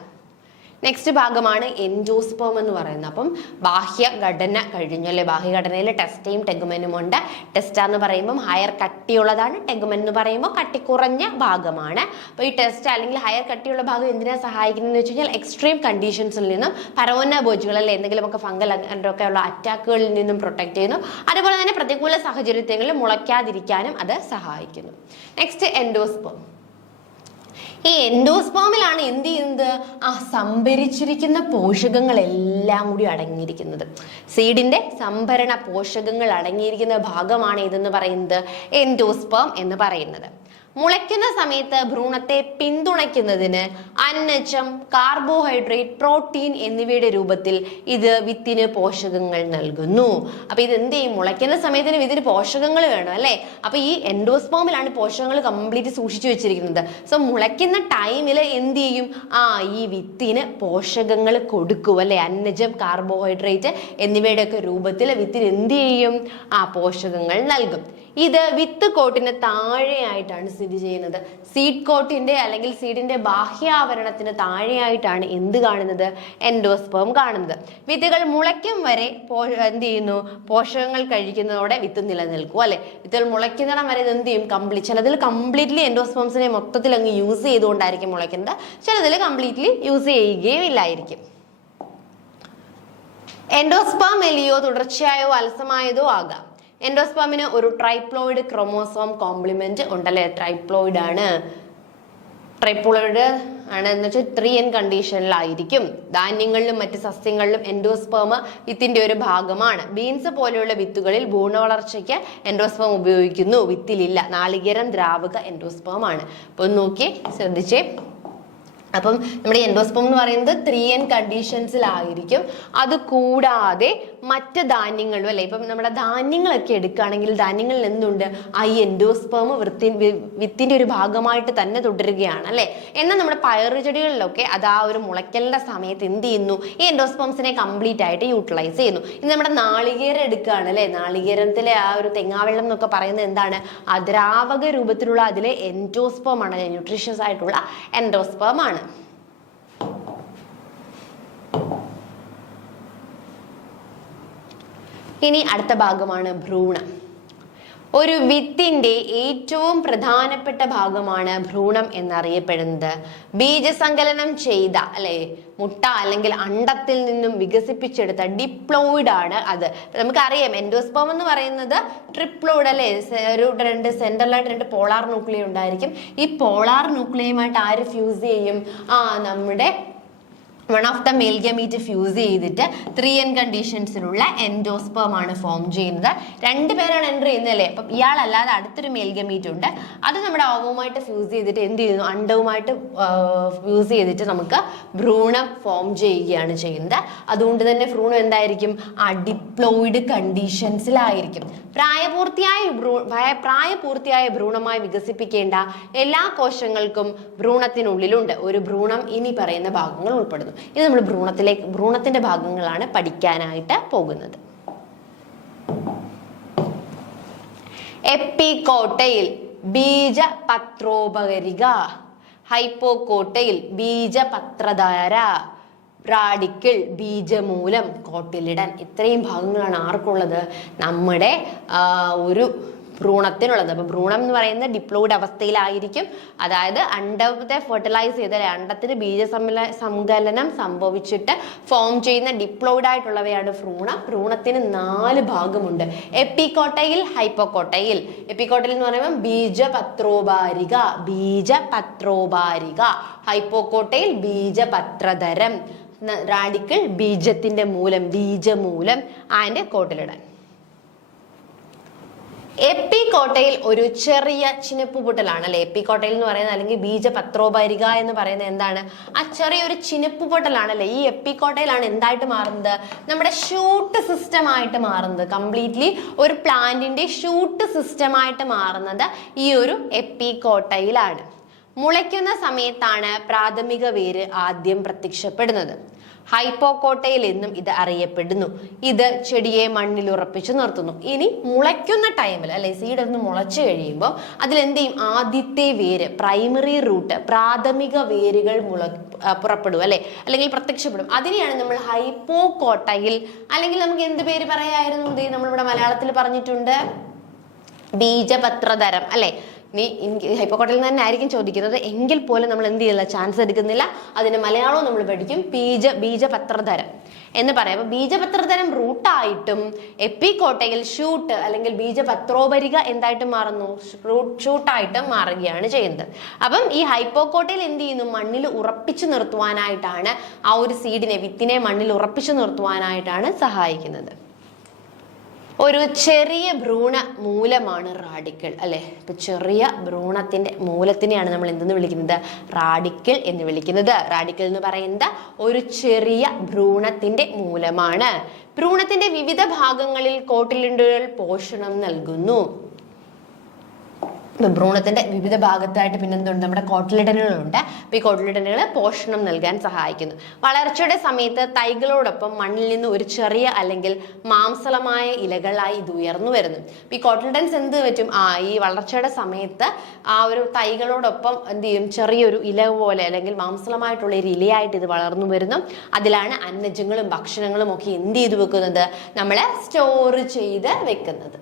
നെക്സ്റ്റ് ഭാഗമാണ് എൻഡോസ്പേം എന്ന് പറയുന്നത്. അപ്പം ബാഹ്യഘടന കഴിഞ്ഞു അല്ലെ. ബാഹ്യഘടനയിൽ ടെസ്റ്റയും ടെഗുമെനും ഉണ്ട്. ടെസ്റ്റ എന്ന് പറയുമ്പോൾ ഹയർ കട്ടിയുള്ളതാണ്, ടെഗുമെൻ എന്ന് പറയുമ്പോൾ കട്ടി കുറഞ്ഞ ഭാഗമാണ്. അപ്പോൾ ഈ ടെസ്റ്റ് അല്ലെങ്കിൽ ഹയർ കട്ടിയുള്ള ഭാഗം എന്തിനാണ് സഹായിക്കുന്നതെന്ന് വെച്ച് കഴിഞ്ഞാൽ എക്സ്ട്രീം കണ്ടീഷൻസിൽ നിന്നും പരോന്നഭോജികൾ അല്ലെ എന്തെങ്കിലുമൊക്കെ ഫംഗൽ ഒക്കെ ഉള്ള അറ്റാക്കുകളിൽ നിന്നും പ്രൊട്ടക്ട് ചെയ്യുന്നു. അതുപോലെ തന്നെ പ്രതികൂല സാഹചര്യങ്ങളിൽ മുളയ്ക്കാതിരിക്കാനും അത് സഹായിക്കുന്നു. Next endosperm. ഈ എൻഡോസ്പേമിലാണ് എന്ത് ചെയ്യുന്നത്, സംഭരിച്ചിരിക്കുന്ന പോഷകങ്ങളെല്ലാം കൂടി അടങ്ങിയിരിക്കുന്നത്. സീഡിന്റെ സംഭരണ പോഷകങ്ങൾ അടങ്ങിയിരിക്കുന്ന ഭാഗമാണ് ഇതെന്ന് പറയുന്നത് എൻഡോസ്പേം എന്ന് പറയുന്നത്. മുളയ്ക്കുന്ന സമയത്ത് ഭ്രൂണത്തെ പിന്തുണയ്ക്കുന്നതിന് അന്നജം, കാർബോഹൈഡ്രേറ്റ്, പ്രോട്ടീൻ എന്നിവയുടെ രൂപത്തിൽ ഇത് വിത്തിന് പോഷകങ്ങൾ നൽകുന്നു. അപ്പൊ ഇത് എന്ത് ചെയ്യും, മുളയ്ക്കുന്ന സമയത്തിന് വിത്തിന് പോഷകങ്ങൾ വേണം അല്ലെ. അപ്പൊ ഈ എൻഡോസ്പേമിലാണ് പോഷകങ്ങൾ കംപ്ലീറ്റ് സൂക്ഷിച്ചു വെച്ചിരിക്കുന്നത്. സോ മുളയ്ക്കുന്ന ടൈമിൽ എന്ത് ചെയ്യും, ഈ വിത്തിന് പോഷകങ്ങൾ കൊടുക്കും അല്ലെ. അന്നജം, കാർബോഹൈഡ്രേറ്റ് എന്നിവയുടെ ഒക്കെ രൂപത്തിൽ വിത്തിന് എന്ത് ചെയ്യും, പോഷകങ്ങൾ നൽകും. ഇത് വിത്ത് കോട്ടിന് താഴെയായിട്ടാണ് സ്ഥിതി ചെയ്യുന്നത്. സീഡ് കോട്ടിന്റെ അല്ലെങ്കിൽ സീഡിന്റെ ബാഹ്യാവരണത്തിന് താഴെയായിട്ടാണ് എന്ത് കാണുന്നത്, എൻഡോസ്പേം കാണുന്നത്. വിത്തുകൾ മുളയ്ക്കും വരെ എന്ത് ചെയ്യുന്നു, പോഷകങ്ങൾ കഴിക്കുന്നതോടെ വിത്ത് നിലനിൽക്കും അല്ലെ. വിത്തുകൾ മുളയ്ക്കുന്നിടം വരെ ഇത് എന്ത് ചെയ്യും, ചിലതിൽ കംപ്ലീറ്റ്ലി എൻഡോസ്പേംസിനെ മൊത്തത്തിൽ അങ്ങ് യൂസ് ചെയ്തുകൊണ്ടായിരിക്കും മുളയ്ക്കുന്നത്, ചിലതിൽ കംപ്ലീറ്റ്ലി യൂസ് ചെയ്യുകയും ഇല്ലായിരിക്കും. എൻഡോസ്പേം എലിയോ തുടർച്ചയായോ അലസമായതോ ആകാം. എൻഡോസ്പേമിന് ഒരു ട്രൈപ്ലോയിഡ് ക്രോമോസോം കോംപ്ലിമെന്റ് ഉണ്ടല്ലേ. ട്രൈപ്ലോയിഡ് ആണ് എന്ന് വെച്ചാൽ 3N കണ്ടീഷനിലായിരിക്കും. ധാന്യങ്ങളിലും മറ്റ് സസ്യങ്ങളിലും എൻഡോസ്പേം വിത്തിന്റെ ഒരു ഭാഗമാണ്. ബീൻസ് പോലെയുള്ള വിത്തുകളിൽ ഭ്രൂണവളർച്ചയ്ക്ക് എൻഡോസ്പേം ഉപയോഗിക്കുന്നു, വിത്തിലില്ല. നാളികേരം ദ്രാവക എൻഡോസ്പേം ആണ്. അപ്പൊ നോക്കിയേ, ശ്രദ്ധിച്ചേ. അപ്പം നമ്മുടെ എൻഡോസ്പേം എന്ന് പറയുന്നത് 3N കണ്ടീഷൻസിലായിരിക്കും. അത് കൂടാതെ മറ്റ് ധാന്യങ്ങളും അല്ലെ, ഇപ്പം നമ്മുടെ ധാന്യങ്ങളൊക്കെ എടുക്കുകയാണെങ്കിൽ ധാന്യങ്ങളിൽ എന്തുണ്ട്, ഈ എൻഡോസ്പേം വിത്തിന്റെ ഒരു ഭാഗമായിട്ട് തന്നെ തുടരുകയാണ് അല്ലെ. എന്നാൽ നമ്മുടെ പയറുചെടികളിലൊക്കെ അത് ആ ഒരു മുളയ്ക്കലിന്റെ സമയത്ത് എന്ത് ചെയ്യുന്നു, ഈ എൻഡോസ്പേംസിനെ കംപ്ലീറ്റ് ആയിട്ട് യൂട്ടിലൈസ് ചെയ്യുന്നു. ഇനി നമ്മുടെ നാളികേരം എടുക്കുകയാണ് അല്ലെ. നാളികേരത്തിലെ ആ ഒരു തെങ്ങാവെള്ളം എന്നൊക്കെ പറയുന്നത് എന്താണ്, ദ്രാവക രൂപത്തിലുള്ള അതിലെ എൻഡോസ്പേം ആണ്, ന്യൂട്രീഷ്യസ് ആയിട്ടുള്ള എൻഡോസ്പേം ആണ്. ഇനി അടുത്ത ഭാഗമാണ് ഭ്രൂണം. ഒരു വിത്തിന്റെ ഏറ്റവും പ്രധാനപ്പെട്ട ഭാഗമാണ് ഭ്രൂണം എന്നറിയപ്പെടുന്നത്. ബീജസങ്കലനം ചെയ്ത അല്ലെ മുട്ട അല്ലെങ്കിൽ അണ്ടത്തിൽ നിന്നും വികസിപ്പിച്ചെടുത്ത ഡിപ്ലോയിഡ് ആണ് അത്. നമുക്കറിയാം എൻഡോസ്പേം എന്ന് പറയുന്നത് ട്രിപ്ലോയിഡ് അല്ലെ. സെൻട്രലായിട്ട് 2 പോളാർ ന്യൂക്ലിയ ഉണ്ടായിരിക്കും. ഈ പോളാർ ന്യൂക്ലിയുമായിട്ട് ആര് ഫ്യൂസ് ചെയ്യും, നമ്മുടെ one of the mail gamete fuse ചെയ്തിട്ട് 3N കണ്ടീഷൻസിലുള്ള എൻഡോസ്പേം ആണ് ഫോം ചെയ്യുന്നത്. 2 പേരാണ് എൻ്റർ ചെയ്യുന്നത് അല്ലേ. അപ്പം ഇയാളല്ലാതെ അടുത്തൊരു മെയിൽ ഗമീറ്റ് ഉണ്ട്, അത് നമ്മുടെ ഓവുമായിട്ട് ഫ്യൂസ് ചെയ്തിട്ട് എന്ത് ചെയ്യുന്നു, അണ്ടവുമായിട്ട് ഫ്യൂസ് ചെയ്തിട്ട് നമുക്ക് ഭ്രൂണം ഫോം ചെയ്യുകയാണ് ചെയ്യുന്നത്. അതുകൊണ്ട് തന്നെ ഭ്രൂണം എന്തായിരിക്കും, ഡിപ്ലോയിഡ് കണ്ടീഷൻസിലായിരിക്കും. പ്രായപൂർത്തിയായ ഭ്രൂണമായി വികസിപ്പിക്കേണ്ട എല്ലാ കോശങ്ങൾക്കും ഭ്രൂണത്തിനുള്ളിലുണ്ട്. ഒരു ഭ്രൂണം ഇനി പറയുന്ന ഭാഗങ്ങൾ ഉൾപ്പെടുന്നു. ഇത് നമ്മൾ ഭ്രൂണത്തിന്റെ ഭാഗങ്ങളാണ് പഠിക്കാനായിട്ട് പോകുന്നത്. എപ്പികോട്ടയിൽ ബീജപത്രോപകരിക, ഹൈപ്പോകോട്ടയിൽ ബീജപത്രധാര, റാഡിക്കിൾ, ബീജമൂലം, കോട്ടിലിടൻ. ഇത്രയും ഭാഗങ്ങളാണ് ആർക്കുള്ളത്, നമ്മുടെ ഒരു ഭ്രൂണത്തിനുള്ളത്. അപ്പൊ ഭ്രൂണം എന്ന് പറയുന്നത് ഡിപ്ലോയിഡ് അവസ്ഥയിലായിരിക്കും. അതായത് അണ്ടത്തെ ഫെർട്ടിലൈസ് ചെയ്ത അണ്ടത്തിന് ബീജസങ്കലനം സംഭവിച്ചിട്ട് ഫോം ചെയ്യുന്ന ഡിപ്ലോയിഡ് ആയിട്ടുള്ളവയാണ് ഭ്രൂണം. ഭ്രൂണത്തിന് 4 ഭാഗമുണ്ട്. എപ്പികോട്ടയിൽ, ഹൈപ്പോകോട്ടയിൽ. എപ്പികോട്ടയിൽ എന്ന് പറയുമ്പോൾ ബീജപത്രോപാരിക, ഹൈപ്പോകോട്ടയിൽ ബീജപത്രധരം, റാഡിക്കിൾ ബീജത്തിന്റെ മൂലം, ബീജമൂലം ആൻഡ് കോട്ടിലിടൻ. എപ്പികോട്ടയിൽ ഒരു ചെറിയ ചിനപ്പുപൊട്ടലാണ് അല്ലെ. എപ്പികോട്ടയിൽ എന്ന് പറയുന്നത് അല്ലെങ്കിൽ ബീജപത്രോപരിക എന്ന് പറയുന്നത് എന്താണ്, ആ ചെറിയൊരു ചിനപ്പുപൊട്ടലാണ് അല്ലെ. ഈ എപ്പികോട്ടയിലാണ് എന്തായിട്ട് മാറുന്നത്, നമ്മുടെ ഷൂട്ട് സിസ്റ്റം ആയിട്ട് മാറുന്നത്. കംപ്ലീറ്റ്ലി ഒരു പ്ലാന്റിന്റെ ഷൂട്ട് സിസ്റ്റം ആയിട്ട് മാറുന്നത് ഈ ഒരു എപ്പികോട്ടയിലാണ്. മുളയ്ക്കുന്ന സമയത്താണ് പ്രാഥമിക വേര് ആദ്യം പ്രത്യക്ഷപ്പെടുന്നത്. ഹൈപ്പോകോട്ടയിൽ എന്നും ഇത് അറിയപ്പെടുന്നു. ഇത് ചെടിയെ മണ്ണിൽ ഉറപ്പിച്ചു നിർത്തുന്നു. ഇനി മുളയ്ക്കുന്ന ടൈമിൽ അല്ലെ, സീഡ് ഒന്ന് മുളച്ചു കഴിയുമ്പോൾ അതിലെന്ത് ചെയ്യും? ആദ്യത്തെ വേര്, പ്രൈമറി റൂട്ട്, പ്രാഥമിക വേരുകൾ പുറപ്പെടും അല്ലെ, അല്ലെങ്കിൽ പ്രത്യക്ഷപ്പെടും. അതിനെയാണ് നമ്മൾ ഹൈപ്പോകോട്ടയിൽ, അല്ലെങ്കിൽ നമുക്ക് എന്ത് പേര് പറയായിരുന്നു? നമ്മളിവിടെ മലയാളത്തിൽ പറഞ്ഞിട്ടുണ്ട്, ബീജപത്രധരം അല്ലെ. ഇനി ഹൈപ്പോകോട്ടയിൽ തന്നെ ആയിരിക്കും ചോദിക്കുന്നത്, എങ്കിൽ പോലും നമ്മൾ എന്ത് ചെയ്യില്ല, ചാൻസ് എടുക്കുന്നില്ല. അതിന് മലയാളവും നമ്മൾ പഠിക്കും, ബീജപത്രധരം എന്ന് പറയാം. അപ്പൊ ബീജപത്രധരം റൂട്ടായിട്ടും എപ്പികോട്ടയിൽ ഷൂട്ട് അല്ലെങ്കിൽ ബീജപത്രോപരിക എന്തായിട്ടും മാറുന്നു? ഷൂട്ടായിട്ടും മാറുകയാണ് ചെയ്യുന്നത്. അപ്പം ഈ ഹൈപ്പോകോട്ടയിൽ എന്ത് ചെയ്യുന്നു? മണ്ണിൽ ഉറപ്പിച്ചു നിർത്തുവാനായിട്ടാണ്, ആ ഒരു സീഡിനെ, വിത്തിനെ മണ്ണിൽ ഉറപ്പിച്ചു നിർത്തുവാനായിട്ടാണ് സഹായിക്കുന്നത്. ഒരു ചെറിയ ഭ്രൂണ മൂലമാണ് റാഡിക്കൽ അല്ലെ. ഇപ്പൊ ചെറിയ ഭ്രൂണത്തിന്റെ മൂലത്തിനെയാണ് നമ്മൾ എന്തെന്ന് വിളിക്കുന്നത്? റാഡിക്കൽ എന്ന് വിളിക്കുന്നത്. റാഡിക്കൽ എന്ന് പറയുന്നത് ഒരു ചെറിയ ഭ്രൂണത്തിന്റെ മൂലമാണ്. ഭ്രൂണത്തിന്റെ വിവിധ ഭാഗങ്ങളിൽ കോട്ടിലിഡനുകൾ പോഷണം നൽകുന്നു. ഭ്രൂണത്തിന്റെ വിവിധ ഭാഗത്തായിട്ട് പിന്നെന്തുണ്ട്? നമ്മുടെ കോട്ടിലിഡനുകളുണ്ട്. അപ്പൊ ഈ കോട്ടിലിഡനുകൾ പോഷണം നൽകാൻ സഹായിക്കുന്നു. വളർച്ചയുടെ സമയത്ത് തൈകളോടൊപ്പം മണ്ണിൽ നിന്ന് ഒരു ചെറിയ അല്ലെങ്കിൽ മാംസളമായ ഇലകളായി ഇത് ഉയർന്നു വരുന്നു. ഈ കോട്ടിലിഡൻസ് എന്ത് പറ്റും? ഈ വളർച്ചയുടെ സമയത്ത് ആ ഒരു തൈകളോടൊപ്പം എന്ത് ചെയ്യും? ചെറിയൊരു ഇല പോലെ അല്ലെങ്കിൽ മാംസളമായിട്ടുള്ള ഒരു ഇലയായിട്ട് ഇത് വളർന്നു വരുന്നു. അതിലാണ് അന്നജങ്ങളും ഭക്ഷണങ്ങളും ഒക്കെ എന്ത് ചെയ്ത് വെക്കുന്നത്? നമ്മള് സ്റ്റോർ ചെയ്ത് വെക്കുന്നത്.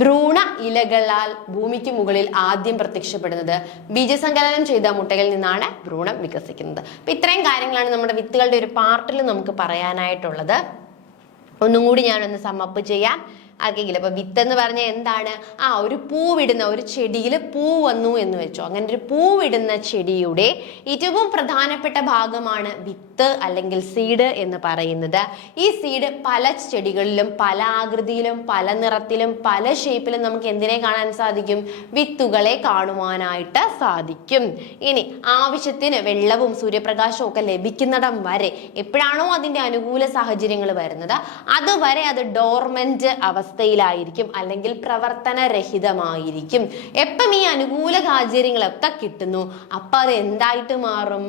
ഭ്രൂണ ഇലകളാൽ ഭൂമിക്ക് മുകളിൽ ആദ്യം പ്രത്യക്ഷപ്പെടുന്നത് ബീജസങ്കലനം ചെയ്ത മുട്ടകളിൽ നിന്നാണ് ഭ്രൂണം വികസിക്കുന്നത്. അപ്പൊ ഇത്രയും കാര്യങ്ങളാണ് നമ്മുടെ വിത്തുകളുടെ ഒരു പാർട്ടിൽ നമുക്ക് പറയാനായിട്ടുള്ളത്. ഒന്നും കൂടി ഞാനൊന്ന് സമ്മപ്പ് ചെയ്യാം. ആർക്കെങ്കിലും അപ്പൊ വിത്ത് എന്ന് പറഞ്ഞാൽ എന്താണ്? ഒരു പൂവിടുന്ന ഒരു ചെടിയിൽ പൂ വന്നു എന്ന് വെച്ചോ. അങ്ങനെ ഒരു പൂവിടുന്ന ചെടിയുടെ ഏറ്റവും പ്രധാനപ്പെട്ട ഭാഗമാണ് വിത്ത് അല്ലെങ്കിൽ സീഡ് എന്ന് പറയുന്നത്. ഈ സീഡ് പല ചെടികളിലും പല ആകൃതിയിലും പല നിറത്തിലും പല ഷേപ്പിലും നമുക്ക് എന്തിനെ കാണാൻ സാധിക്കും? വിത്തുകളെ കാണുവാനായിട്ട് സാധിക്കും. ഇനി ആവശ്യത്തിന് വെള്ളവും സൂര്യപ്രകാശവും ഒക്കെ ലഭിക്കുന്നിടം വരെ, എപ്പോഴാണോ അതിന്റെ അനുകൂല സാഹചര്യങ്ങൾ വരുന്നത് അതുവരെ അത് ഡോർമെന്റ് അവസ്ഥയിലായിരിക്കും അല്ലെങ്കിൽ പ്രവർത്തനരഹിതമായിരിക്കും. എപ്പം ഈ അനുകൂല സാഹചര്യങ്ങളൊക്കെ കിട്ടുന്നു അപ്പൊ അത് എന്തായിട്ട് മാറും?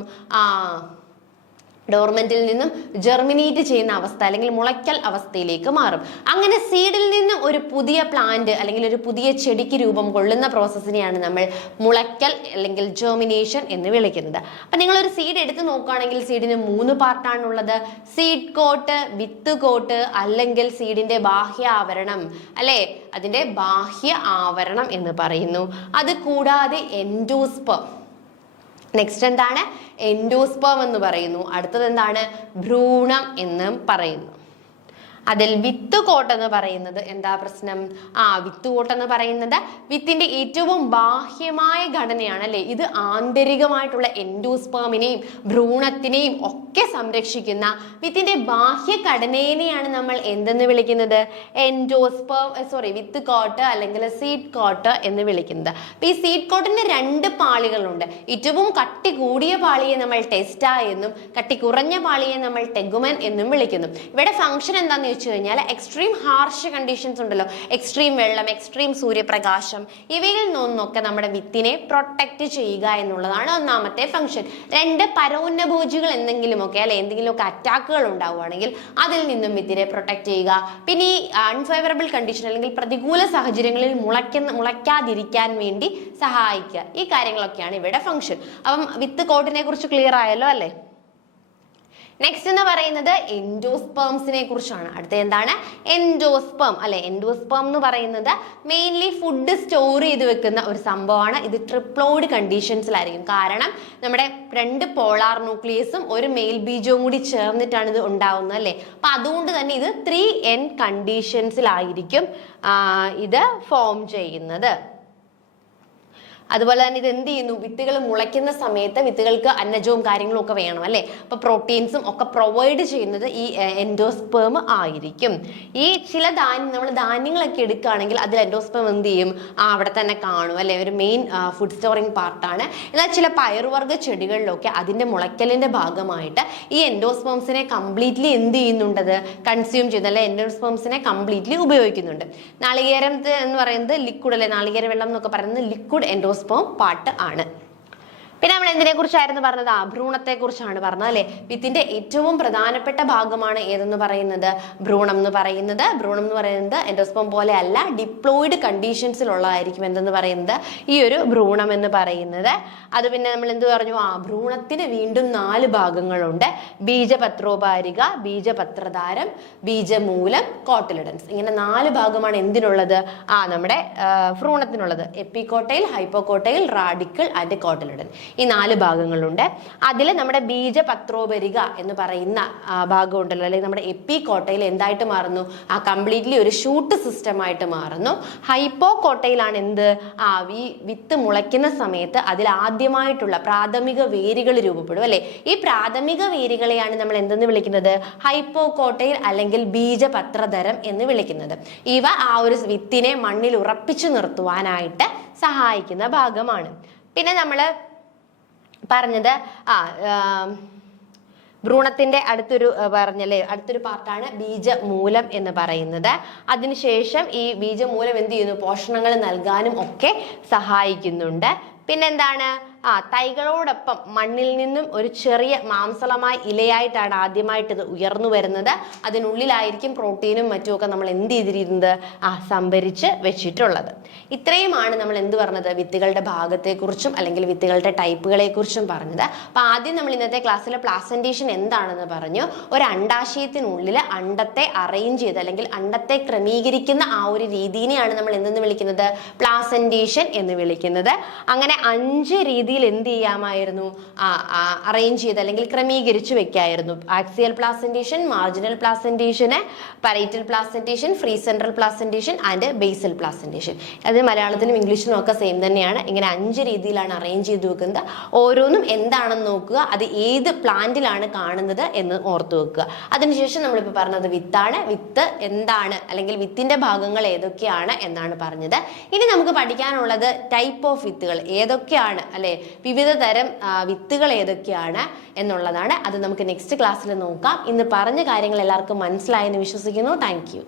ഡോർമെന്റിൽ നിന്നും ജെർമിനേറ്റ് ചെയ്യുന്ന അവസ്ഥ അല്ലെങ്കിൽ മുളയ്ക്കൽ അവസ്ഥയിലേക്ക് മാറും. അങ്ങനെ സീഡിൽ നിന്നും ഒരു പുതിയ പ്ലാന്റ് അല്ലെങ്കിൽ ഒരു പുതിയ ചെടിക്ക് രൂപം കൊള്ളുന്ന പ്രോസസ്സിനെയാണ് നമ്മൾ മുളയ്ക്കൽ അല്ലെങ്കിൽ ജെർമിനേഷൻ എന്ന് വിളിക്കുന്നത്. അപ്പൊ നിങ്ങൾ ഒരു സീഡ് എടുത്ത് നോക്കുകയാണെങ്കിൽ സീഡിന് 3 പാർട്ടാണുള്ളത്. സീഡ് കോട്ട്, വിത്ത് കോട്ട്, അല്ലെങ്കിൽ സീഡിന്റെ ബാഹ്യ ആവരണം അല്ലെ, അതിന്റെ ബാഹ്യ ആവരണം എന്ന് പറയുന്നു. അത് കൂടാതെ എൻഡോസ്പേം, നെക്സ്റ്റ് എന്താണ്? എൻഡോസ്പേം എന്ന് പറയുന്നു. അടുത്തത് എന്താണ്? ഭ്രൂണം എന്നും പറയുന്നു. അതിൽ വിത്ത് കോട്ട് എന്ന് പറയുന്നത് എന്താ പ്രശ്നം? വിത്ത് കോട്ട് എന്ന് പറയുന്നത് വിത്തിന്റെ ഏറ്റവും ബാഹ്യമായ ഘടനയാണ് അല്ലെ. ഇത് ആന്തരികമായിട്ടുള്ള എൻഡോസ്പേമിനെയും ഭ്രൂണത്തിനെയും ഒക്കെ സംരക്ഷിക്കുന്ന വിത്തിന്റെ ബാഹ്യ ഘടനയെയാണ് നമ്മൾ എന്തെന്ന് വിളിക്കുന്നത്? വിത്ത് കോട്ട് അല്ലെങ്കിൽ സീഡ് കോട്ട് എന്ന് വിളിക്കുന്നത്. അപ്പൊ ഈ സീഡ് കോട്ടിന് 2 പാളികളുണ്ട്. ഏറ്റവും കട്ടി കൂടിയ പാളിയെ നമ്മൾ ടെസ്റ്റ എന്നും കട്ടി കുറഞ്ഞ പാളിയെ നമ്മൾ ടെഗുമൻ എന്നും വിളിക്കുന്നു. ഇവിടെ ഫംഗ്ഷൻ എന്താന്ന് വെച്ച് കഴിഞ്ഞാൽ എക്സ്ട്രീം ഹാർഷ് കണ്ടീഷൻസ് ഉണ്ടല്ലോ, എക്സ്ട്രീം വെള്ളം, എക്സ്ട്രീം സൂര്യപ്രകാശം, ഇവയിൽ നിന്നൊക്കെ നമ്മുടെ വിത്തിനെ പ്രൊട്ടക്ട് ചെയ്യുക എന്നുള്ളതാണ് ഒന്നാമത്തെ ഫംഗ്ഷൻ. 2 പരോന്നഭോജികൾ എന്തെങ്കിലുമൊക്കെ അല്ലെ എന്തെങ്കിലുമൊക്കെ അറ്റാക്കുകൾ ഉണ്ടാവുകയാണെങ്കിൽ അതിൽ നിന്നും വിത്തിനെ പ്രൊട്ടക്ട് ചെയ്യുക. പിന്നെ ഈ അൺഫേവറബിൾ കണ്ടീഷൻ അല്ലെങ്കിൽ പ്രതികൂല സാഹചര്യങ്ങളിൽ മുളയ്ക്കാതിരിക്കാൻ വേണ്ടി സഹായിക്കുക. ഈ കാര്യങ്ങളൊക്കെയാണ് ഇവിടെ ഫംഗ്ഷൻ. അപ്പം വിത്ത് കോട്ടിനെ കുറിച്ച് ക്ലിയർ ആയല്ലോ അല്ലെ. നെക്സ്റ്റ് എന്ന് പറയുന്നത് എൻഡോസ്പേംസിനെ കുറിച്ചാണ്. അടുത്ത എന്താണ്? എൻഡോസ്പേം അല്ലെ. എൻഡോസ്പേം എന്ന് പറയുന്നത് മെയിൻലി ഫുഡ് സ്റ്റോർ ചെയ്ത് വെക്കുന്ന ഒരു സംഭവമാണ്. ഇത് ട്രിപ്ലോയിഡ് കണ്ടീഷൻസിലായിരിക്കും. കാരണം നമ്മുടെ 2 പോളാർ ന്യൂക്ലിയസും ഒരു മെയിൽ ബീജവും കൂടി ചേർന്നിട്ടാണ് ഇത് ഉണ്ടാവുന്നത് അല്ലെ. അപ്പൊ അതുകൊണ്ട് തന്നെ ഇത് 3N കണ്ടീഷൻസിലായിരിക്കും ഇത് ഫോം ചെയ്യുന്നത്. അതുപോലെ തന്നെ ഇത് എന്ത് ചെയ്യുന്നു? വിത്തുകൾ മുളയ്ക്കുന്ന സമയത്ത് വിത്തുകൾക്ക് അന്നജവും കാര്യങ്ങളും ഒക്കെ വേണം അല്ലെ. അപ്പൊ പ്രോട്ടീൻസും ഒക്കെ പ്രൊവൈഡ് ചെയ്യുന്നത് ഈ എൻഡോസ്പേം ആയിരിക്കും. ഈ ചില നമ്മൾ ധാന്യങ്ങളൊക്കെ എടുക്കുകയാണെങ്കിൽ അതിൽ എൻഡോസ്പേം എന്ത് ചെയ്യും? അവിടെ തന്നെ കാണും അല്ലെ, ഒരു മെയിൻ ഫുഡ് സ്റ്റോറിംഗ് പാർട്ടാണ്. എന്നാൽ ചില പയറുവർഗ്ഗ ചെടികളിലൊക്കെ അതിന്റെ മുളയ്ക്കലിന്റെ ഭാഗമായിട്ട് ഈ എൻഡോസ്പേംസിനെ കംപ്ലീറ്റ്ലി എന്ത് ചെയ്യുന്നുണ്ടത്? കൺസ്യൂം ചെയ്യുന്നു അല്ലെ, എൻഡോസ്പേംസിനെ കംപ്ലീറ്റ്ലി ഉപയോഗിക്കുന്നുണ്ട്. നാളികേരം എന്ന് പറയുന്നത് ലിക്വിഡ് അല്ലെ, നാളികേര വെള്ളം എന്നൊക്കെ പറയുന്നത് ലിക്വിഡ് എൻഡോസ്പേം പാർട്ട് ആണ്. പിന്നെ നമ്മൾ എന്തിനെ കുറിച്ചായിരുന്നു പറഞ്ഞത്? ഭ്രൂണത്തെ കുറിച്ചാണ് പറഞ്ഞത് അല്ലെ. വിത്തിന്റെ ഏറ്റവും പ്രധാനപ്പെട്ട ഭാഗമാണ് ഏതെന്ന് പറയുന്നത്? ഭ്രൂണം എന്ന് പറയുന്നത്. ഭ്രൂണം എന്ന് പറയുന്നത് എൻഡോസ്പം പോലെ അല്ല, ഡിപ്ലോയിഡ് കണ്ടീഷൻസിലുള്ളതായിരിക്കും എന്തെന്ന് പറയുന്നത്, ഈ ഒരു ഭ്രൂണം എന്ന് പറയുന്നത്. അത് പിന്നെ നമ്മൾ എന്ത് പറഞ്ഞു? ഭ്രൂണത്തിന് വീണ്ടും 4 ഭാഗങ്ങളുണ്ട്. ബീജപത്രോപാരിക, ബീജപത്രധാരം, ബീജമൂലം, കോട്ടിലിഡൻസ്. ഇങ്ങനെ 4 ഭാഗമാണ് എന്തിനുള്ളത്? നമ്മുടെ ഭ്രൂണത്തിനുള്ളത്. എപ്പിക്കോട്ടൈൽ, ഹൈപ്പോകോട്ടൈൽ, റാഡിക്കൽ ആൻഡ് കോട്ടിലിഡൻ. ഈ 4 ഭാഗങ്ങളുണ്ട്. അതിൽ നമ്മുടെ ബീജപത്രോപരിക എന്ന് പറയുന്ന ഭാഗം ഉണ്ടല്ലോ, അല്ലെങ്കിൽ നമ്മുടെ എപ്പികോട്ടയിൽ എന്തായിട്ട് മാറുന്നു? കംപ്ലീറ്റ്ലി ഒരു ഷൂട്ട് സിസ്റ്റം ആയിട്ട് മാറുന്നു. ഹൈപ്പോകോട്ടയിലാണ് എന്ത്? വിത്ത് മുളയ്ക്കുന്ന സമയത്ത് അതിൽ ആദ്യമായിട്ടുള്ള പ്രാഥമിക വേരുകൾ രൂപപ്പെടും അല്ലെ. ഈ പ്രാഥമിക വേരുകളെയാണ് നമ്മൾ എന്തെന്ന് വിളിക്കുന്നത്? ഹൈപ്പോകോട്ടയിൽ അല്ലെങ്കിൽ ബീജപത്രധരം എന്ന് വിളിക്കുന്നത്. ഇവ ആ ഒരു വിത്തിനെ മണ്ണിൽ ഉറപ്പിച്ചു നിർത്തുവാനായിട്ട് സഹായിക്കുന്ന ഭാഗമാണ്. പിന്നെ നമ്മൾ പറഞ്ഞത് ഭ്രൂണത്തിന്റെ അടുത്തൊരു പാർട്ടാണ് ബീജമൂലം എന്ന് പറയുന്നത്. അതിനുശേഷം ഈ ബീജമൂലം എന്ത് ചെയ്യുന്നു? പോഷണങ്ങൾ നൽകാനും ഒക്കെ സഹായിക്കുന്നുണ്ട്. പിന്നെന്താണ്? തൈകളോടൊപ്പം മണ്ണിൽ നിന്നും ഒരു ചെറിയ മാംസളമായ ഇലയായിട്ടാണ് ആദ്യമായിട്ട് ഇത് ഉയർന്നു വരുന്നത്. അതിനുള്ളിലായിരിക്കും പ്രോട്ടീനും മറ്റുമൊക്കെ നമ്മൾ എന്ത് ചെയ്തിരുന്നത്? സംഭരിച്ച് വെച്ചിട്ടുള്ളത്. ഇത്രയുമാണ് നമ്മൾ എന്ത് പറഞ്ഞത്? വിത്തുകളുടെ ഭാഗത്തെക്കുറിച്ചും അല്ലെങ്കിൽ വിത്തുകളുടെ ടൈപ്പുകളെ കുറിച്ചും പറഞ്ഞത്. അപ്പൊ ആദ്യം നമ്മൾ ഇന്നത്തെ ക്ലാസ്സിലെ പ്ലാസന്റേഷൻ എന്താണെന്ന് പറഞ്ഞു. ഒരു അണ്ടാശയത്തിനുള്ളിൽ അണ്ടത്തെ അറേഞ്ച് ചെയ്ത് അല്ലെങ്കിൽ അണ്ടത്തെ ക്രമീകരിക്കുന്ന ആ ഒരു രീതിയെയാണ് നമ്മൾ എന്തെന്ന് വിളിക്കുന്നത്? പ്ലാസന്റേഷൻ എന്ന് വിളിക്കുന്നത്. അങ്ങനെ 5 രീതിയിൽ എന്ത് ചെയ്യാമായിരുന്നു? അറേഞ്ച് ചെയ്ത് അല്ലെങ്കിൽ ക്രമീകരിച്ചു വെക്കായിരുന്നു. Axial placentation, marginal placentation, parietal placentation, free central placentation and basal placentation. അത് മലയാളത്തിലും ഇംഗ്ലീഷിലും ഒക്കെ സെയിം തന്നെയാണ്. ഇങ്ങനെ 5 രീതിയിലാണ് അറേഞ്ച് ചെയ്ത് വെക്കുന്നത്. ഓരോന്നും എന്താണെന്ന് നോക്കുക, അത് ഏത് പ്ലാന്റിലാണ് കാണുന്നത് എന്ന് ഓർത്തു വെക്കുക. അതിനുശേഷം നമ്മളിപ്പോൾ പറഞ്ഞത് വിത്താണ്. വിത്ത് എന്താണ് അല്ലെങ്കിൽ വിത്തിന്റെ ഭാഗങ്ങൾ ഏതൊക്കെയാണ് എന്നാണ് പറഞ്ഞത്. ഇനി നമുക്ക് പഠിക്കാനുള്ളത് ടൈപ്പ് ഓഫ് വിത്തുകൾ ഏതൊക്കെയാണ് അല്ലെ, വിവിധ തരം വിത്തുകൾ ഏതൊക്കെയാണ് എന്നുള്ളതാണ്. അത് നമുക്ക് നെക്സ്റ്റ് ക്ലാസ്സിൽ നോക്കാം. ഇന്ന് പറഞ്ഞ കാര്യങ്ങൾ എല്ലാവർക്കും മനസ്സിലായെന്ന് വിശ്വസിക്കുന്നു. Thank you.